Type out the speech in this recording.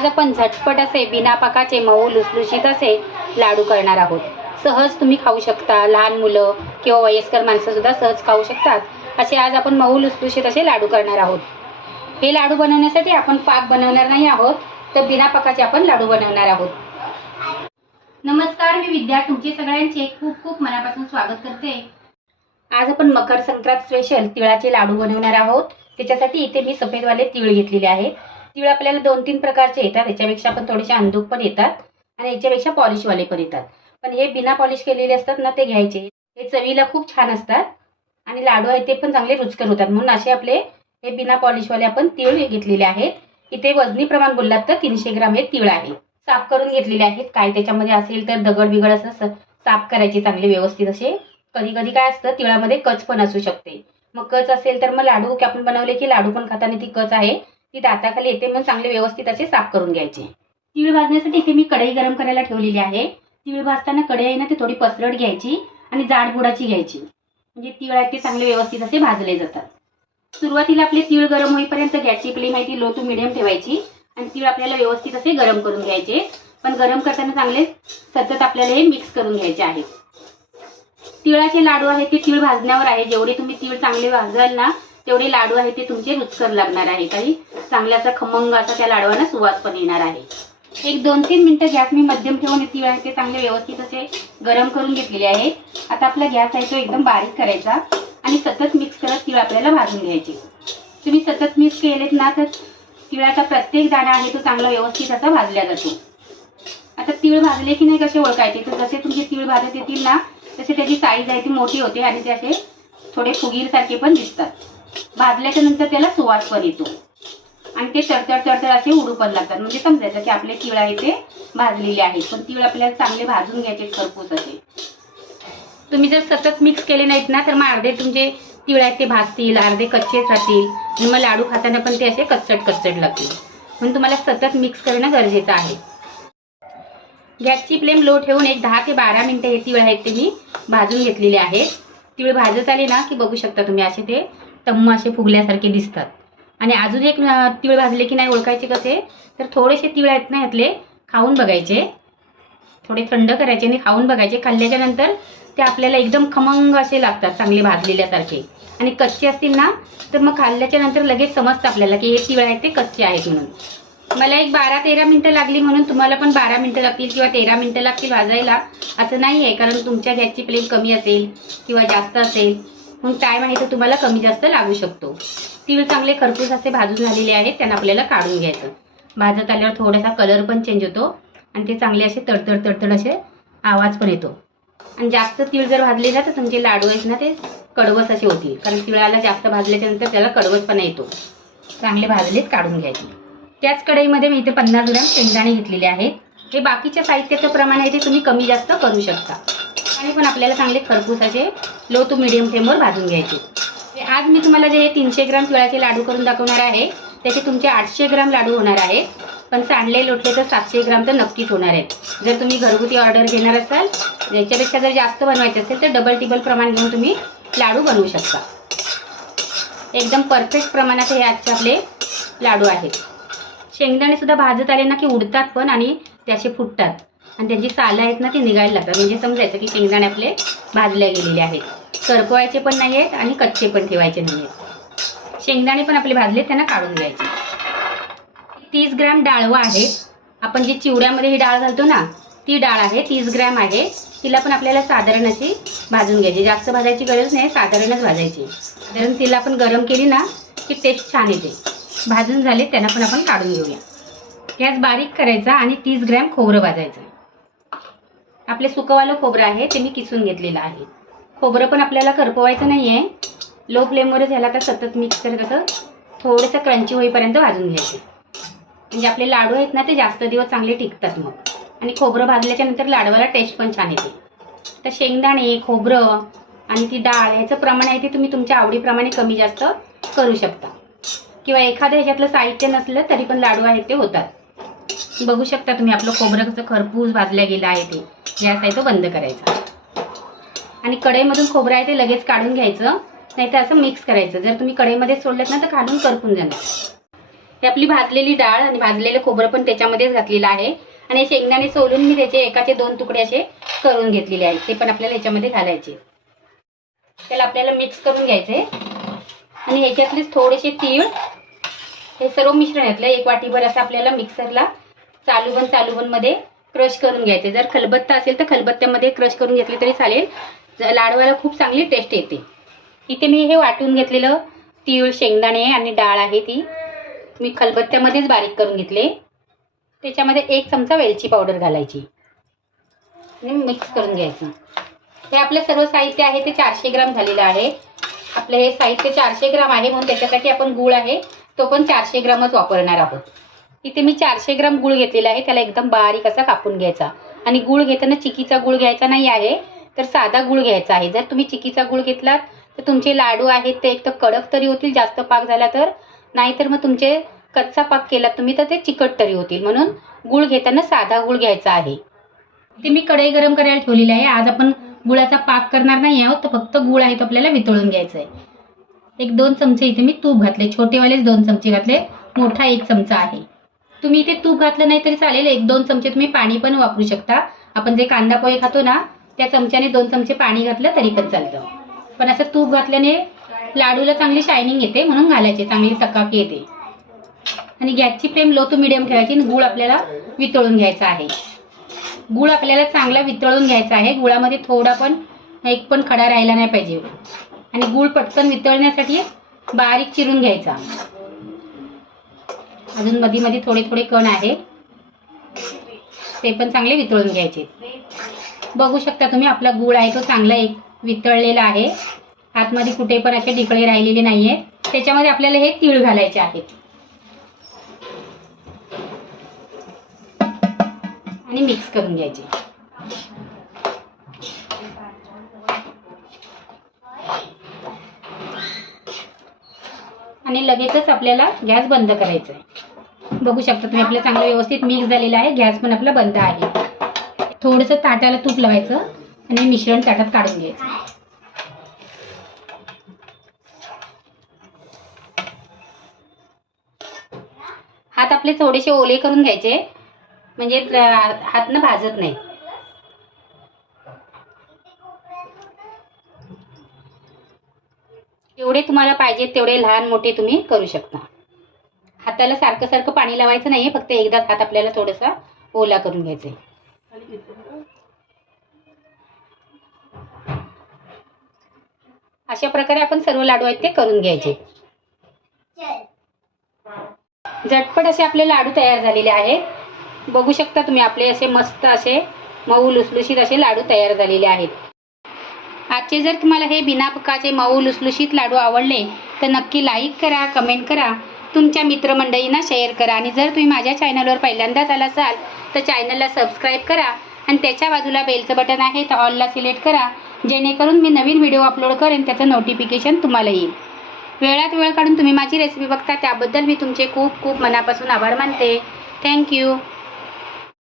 आज आपण झटपट असे बिना पाकाचे मऊ लुसलुशीत असे लाडू करणार आहोत. सहज तुम्ही खाऊ शकता लहान मुलं किंवा वयस्कर माणसं सुद्धा सहज खाऊ शकतात. असे आज आपण मऊ लुसलुशीत असे लाडू करणार आहोत. हे लाडू बनवण्यासाठी आपण पाक बनवणार नाही आहोत तर बिना पाकाचे आपण लाडू बनवणार आहोत. नमस्कार मी विद्या तुमचे सगळ्यांचे खूप खूप मनापासून स्वागत करते. आज आपण मकर संक्रांत स्पेशल तिळाचे लाडू बनवणार आहोत. त्याच्यासाठी इथे मी सफेदवाले तिळ घेतलेले आहेत. तिळ आपल्याला दोन तीन प्रकारचे येतात. याच्यापेक्षा पण थोडेसे अंधूक पण येतात आणि याच्यापेक्षा पॉलिशवाले पण येतात. पण हे बिना पॉलिश केलेले असतात ना ते घ्यायचे. हे चवीला खूप छान असतात आणि लाडू आहेत ते पण चांगले रुचकर होतात. म्हणून असे आपले हे बिना पॉलिशवाले आपण तिळ घेतलेले आहेत. इथे वजनी प्रमाण बोललात तर तीनशे ग्राम हे तिळ आहे. साफ करून घेतलेले आहेत. काय त्याच्यामध्ये असेल तर दगड बिगड असं साफ करायचे चांगले व्यवस्थित असे. कधी कधी काय असतं तिळामध्ये कच पण असू शकते. मग कच असेल तर मग लाडू आपण बनवले की लाडू पण खाताना ती कच आहे. ती दाताखाली येते मग चांगले व्यवस्थित असे साफ करून घ्यायचे. तिळ भाजण्यासाठी इथे मी कढई गरम करायला ठेवलेली आहे. तिळ भाजताना कढई आहे ना ती थोडी पसरट घ्यायची आणि जाड बुडाची घ्यायची. म्हणजे तिळ आहेत ते चांगले व्यवस्थित असे भाजले जातात. सुरुवातीला आपले तीळ गरम होईपर्यंत गॅसची फ्लेम आहे ती लो टू मिडियम ठेवायची आणि तीळ आपल्याला व्यवस्थित असे गरम करून घ्यायचे. पण गरम करताना चांगले सतत आपल्याला हे मिक्स करून घ्यायचे आहे. तिळाचे लाडू आहेत ते तिळ भाजण्यावर आहे. जेवढे तुम्ही तीळ चांगले भाजाल ना तेवढे लाडू आहे ते तुमचे रुचकर लागणार आहे. काही चांगला असा खमंग असा त्या लाडवांना सुवास पण येणार आहे. एक दोन तीन मिनिटं गॅस मी मध्यम ठेवून हे आहे ते चांगले व्यवस्थित असे गरम करून घेतलेले आहे. आता आपला गॅस आहे तो एकदम बारीक करायचा आणि सतत मिक्स करत तिळ आपल्याला भाजून घ्यायची. तुम्ही सतत मिक्स केलेत ना तर तिळाचा प्रत्येक दाणा आहे तो चांगला व्यवस्थित असा भाजला जातो. आता तीळ भाजले की नाही कसे ओळखायचे? तर जसे तुमचे तीळ भाजत येतील ना तसे त्याची साईज आहे ती मोठी होते आणि ते असे थोडे फुगीरसारखे पण दिसतात. भाजल्याच्या नंतर त्याला सुवास पण येतो. आणि ते तडतड तडतड असे उडू पण लागतात. म्हणजे समजायचं की आपले तिळ आहे ते भाजलेले आहेत. पण तिळ आपल्याला चांगले भाजून घ्यायचे खरपूस असे. तुम्ही जर सतत मिक्स केले नाहीत ना तर मग अर्धे तुमचे तिळ आहेत ते भाजतील अर्धे कच्चेच राहतील. आणि मग लाडू खाताना पण ते असे कच्चट कच्चट लागतील. म्हणून तुम्हाला सतत मिक्स करणं गरजेचं आहे. गॅसची फ्लेम लो ठेवून एक दहा ते बारा मिनिटं हे तिळ आहेत ते मी भाजून घेतलेले आहेत. तिळ भाजत आले ना की बघू शकता तुम्ही असे ते तम्म असे फुगल्यासारखे दिसतात. आणि अजून एक तिळ तीळ भाजले की नाही ओळखायचे कसे? तर थोडेसे तीळ आहेत ना यातले खाऊन बघायचे. थोडे थंड करायचे आणि खाऊन बघायचे. खाल्ल्याच्या नंतर ते आपल्याला एकदम खमंग असे लागतात चांगले भाजलेल्यासारखे आणि कच्चे असतील ना तर मग खाल्ल्याच्या नंतर लगेच समजतं आपल्याला की हे तीळ आहेत ते कच्चे आहेत म्हणून. मला एक बारा तेरा मिनटं लागली म्हणून तुम्हाला पण बारा मिनटं लागतील किंवा तेरा मिनटं लागतील भाजायला. असं नाही आहे कारण तुमच्या गॅसची फ्लेम कमी असेल किंवा जास्त असेल. मग टाईम आहे तर तुम्हाला कमी जास्त लागू शकतो. तीळ चांगले खरपूस असे भाजून झालेले आहेत त्यांना आपल्याला काढून घ्यायचं. भाजत आल्यावर थोडासा कलर पण चेंज होतो आणि ते चांगले असे तडतड तडतड असे आवाज पण येतो. आणि जास्त तीळ जर भाजले ना तर तुमचे लाडू आहेत ना ते कडवस असे होतील. कारण तिळाला जास्त भाजल्याच्यानंतर त्याला कडवसपणा येतो. चांगले भाजलेत काढून घ्यायचे. त्याच कढईमध्ये मी इथे पन्नास ग्रॅम शेंगदाणे घेतलेले आहेत. हे बाकीच्या साहित्याचं प्रमाण आहे ते तुम्ही कमी जास्त करू शकता. आणि पण आपल्याला चांगले खरपूस असे लो टू मिडियम फ्लेमवर भाजून घ्यायचे. आज मी तुम्हाला जे हे तीनशे ग्राम तिळाचे लाडू करून दाखवणार आहे त्याचे तुमचे आठशे ग्राम लाडू होणार आहेत पण सांडले लोटले तर सातशे ग्राम तर नक्कीच होणार आहेत. जर तुम्ही घरगुती ऑर्डर घेणार असाल याच्यापेक्षा जर जास्त बनवायचे असेल तर डबल टिबल प्रमाण घेऊन तुम्ही लाडू बनवू शकता. एकदम परफेक्ट प्रमाणात हे आजचे आपले लाडू आहेत. शेंगदाणेसुद्धा भाजत आले ना की उडतात पण आणि त्याचे फुटतात. आणि त्यांची सालं आहेत ना ती निघायला लागतात. म्हणजे समजायचं की शेंगदाणे आपले भाजले गेलेले आहेत. करपवायचे पण नाही आहेत आणि कच्चे पण ठेवायचे नाही आहेत शेंगदाणे पण आपले भाजले त्यांना काढून घ्यायचे. तीस ग्रॅम डाळवा आहे. आपण जी चिवड्यामध्ये ही डाळ घालतो ना ती डाळ आहे तीस ग्रॅम आहे. तिला पण आपल्याला साधारण अशी भाजून घ्यायची. जास्त भाजायची गरज नाही साधारणच भाजायची. साधारण तिला आपण गरम केली ना की टेस्ट छान येते. भाजून झाले त्यांना पण आपण काढून घेऊया. गॅस बारीक करायचा आणि तीस ग्रॅम खोबरं भाजायचं. आपले सुकवालं खोबरं आहे ते मी किसून घेतलेलं आहे. खोबरं पण आपल्याला करपवायचं नाही आहे लो फ्लेमवरच ह्याला तर सतत मिक्स करत असं थोडंसं क्रंची होईपर्यंत भाजून घ्यायचे. म्हणजे आपले लाडू आहेत ना ते जास्त दिवस चांगले टिकतात मग. आणि खोबरं भाजल्याच्या नंतर लाडवाला टेस्ट पण छान येते. तर शेंगदाणे खोबरं आणि ती डाळ ह्याचं प्रमाण आहे ते तुम्ही तुमच्या आवडीप्रमाणे कमी जास्त करू शकता. किंवा एखाद्या ह्याच्यातलं साहित्य नसलं तरी पण लाडू आहेत ते होतात. बघू शकता तुम्ही आपलं खोबरं कसं खरपूस भाजल्या गेलं आहे ते. गॅस आहे तो बंद करायचा. आणि कढईमधून खोबरं आहे ते लगेच काढून घ्यायचं. नाहीतर असं मिक्स करायचं. जर तुम्ही कढईमध्ये सोडलं ना तर काढून करपून जाणार. हे आपली भाजलेली डाळ आणि भाजलेलं खोबरं पण त्याच्यामध्येच घातलेलं आहे. आणि शेंगदाणे सोलून मी त्याचे एकाचे दोन तुकडे असे करून घेतलेले आहेत. ते पण आपल्याला याच्यामध्ये घालायचे. त्याला आपल्याला मिक्स करून घ्यायचे. आणि ह्याच्यातलेच थोडेसे तीळ. हे सर्व मिश्रण घातलं एक वाटीभर असं आपल्याला मिक्सरला चालूबन चालूबनमध्ये क्रश करून घ्यायचे. जर खलबत्ता असेल तर खलबत्त्यामध्ये क्रश करून घेतले तरी चालेल. लाडवाला खूप चांगली टेस्ट येते. इथे मी हे वाटून घेतलेलं तीळ शेंगदाणे आणि डाळ आहे ती. मी खलबत्त्यामध्येच बारीक करून घेतले. त्याच्यामध्ये एक चमचा वेलची पावडर घालायची. आणि मिक्स करून घ्यायचं. हे आपलं सर्व साहित्य आहे ते चारशे ग्राम झालेलं आहे. आपलं हे साहित्य चारशे ग्राम आहे म्हणून त्याच्यासाठी आपण गूळ आहे तो पण चारशे ग्रामच वापरणार आहोत. इथे मी चारशे ग्राम गूळ घेतलेला आहे त्याला एकदम बारीक असा कापून घ्यायचा. आणि गूळ घेताना चिकीचा गूळ घ्यायचा नाही आहे. तर साधा गुळ घ्यायचा आहे. जर तुम्ही चिकीचा गुळ घेतलात तर तुमचे लाडू आहेत ते एक तर कडक तरी होतील जास्त पाक झाला तर. नाहीतर मग तुमचे कच्चा पाक केला तुम्ही तर ते चिकट तरी होतील. म्हणून गुळ घेताना साधा गुळ घ्यायचा आहे. ते मी कढई गरम करायला ठेवलेली आहे. आज आपण गुळाचा पाक करणार नाही आहोत तर फक्त गुळ आहे तो आपल्याला वितळून घ्यायचा आहे. एक दोन चमचे इथे मी तूप घातले. छोटेवालेच दोन चमचे घातले. मोठा एक चमचा आहे. तुम्ही इथे तूप घातलं नाही तरी चालेल. एक दोन चमचे तुम्ही पाणी पण वापरू शकता. आपण जे कांदा पोहे खातो ना त्या चमच्याने दोन चमचे पाणी घातलं तरी पण चालतं. पण असं तूप घातल्याने लाडूला चांगली शायनिंग येते म्हणून घालायचे चांगली चकाकी येते. आणि गॅसची फ्लेम लो टू मिडियम ठेवायची आणि गूळ आपल्याला वितळून घ्यायचा आहे. गूळ आपल्याला चांगला वितळून घ्यायचा आहे. गुळामध्ये थोडा पण एक पण खडा राहिला नाही पाहिजे. आणि गूळ पटकन वितळण्यासाठी बारीक चिरून घ्यायचा. अजून मध्ये मध्ये थोडे थोडे कण आहे ते पण चांगले वितळून घ्यायचे. बघू शकता तुम्ही आपला गूळ आहे तो चांगला एक वितळलेला आहे. आतमध्ये कुठे पण असे ढिकळे राहिलेले नाहीये त्याच्यामध्ये आपल्याला हे तीळ घालायचे आहेत आणि मिक्स करून घ्यायचे. आणि लगेचच आपल्याला गॅस बंद करायचा आहे बघू शकता तुम्ही आपलं चांगलं व्यवस्थित मिक्स झालेलं आहे गॅस पण आपला बंद आहे. थोडंसं ताटाला तूप लावायचं आणि मिश्रण ताटात काढून घ्यायचं. हात आपले थोडेसे ओले करून घ्यायचे. म्हणजे हातनं भाजत नाही. जेवढे तुम्हाला पाहिजे तेवढे लहान मोठे तुम्ही करू शकता. हाताला सारखं सारखं पाणी लावायचं नाहीये फक्त एकदाच हात आपल्याला थोडासा ओला करून घ्यायचा आहे. अशा प्रकारे आपण सर्व लाडू आहेत ते करून घ्यायचे. झटपट असे आपले लाडू तयार झालेले आहेत. बघू शकता तुम्ही आपले असे मस्त असे मऊ लुसलुशीत असे लाडू तयार झालेले आहेत. आजचे जर तुम्हाला हे बिना पकाचे मऊ लुसलुशीत लाडू आवडले तर नक्की लाईक करा कमेंट करा. तुमच्या मित्रमंडळींना शेअर करा. आणि जर तुम्ही माझ्या चॅनलवर पहिल्यांदाच आला असाल तर चॅनलला सबस्क्राईब करा. आणि त्याच्या बाजूला बेलचं बटन आहे तर ऑलला सिलेक्ट करा. जेणेकरून मी नवीन व्हिडिओ अपलोड करेन त्याचं नोटिफिकेशन तुम्हाला येईल. वेळात वेळ काढून तुम्ही माझी रेसिपी बघता त्याबद्दल मी तुमचे खूप खूप मनापासून आभार मानते. थँक्यू